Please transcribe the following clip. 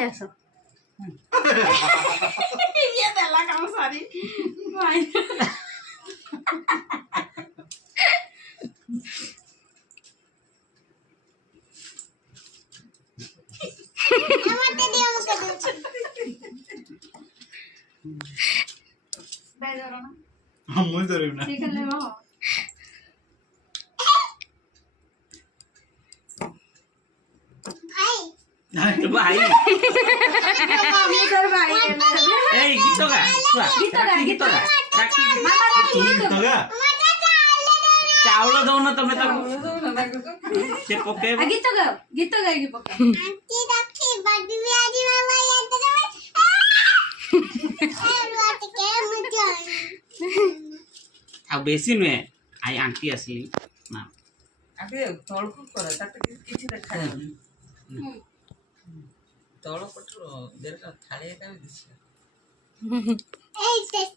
पळी आस ये देला काम सारी भाई मत दियो मुझे दे दो ना हम मुझे दे ना ठीक है ले वो भाई इधर भाई ए गीत गा गीत गा राखी मामा राखी तो क्या चावल दौन तमे तो से पके गीत गाएगी पक्का आंटी राखी बड़ी आजी मामा याद करे बात के मुझे आ बेसी नुए आई आंटी असली ना आगे तळकू कर ताते किछि देखा जाउनी तळ पटरो देरका थाळे का दिस ए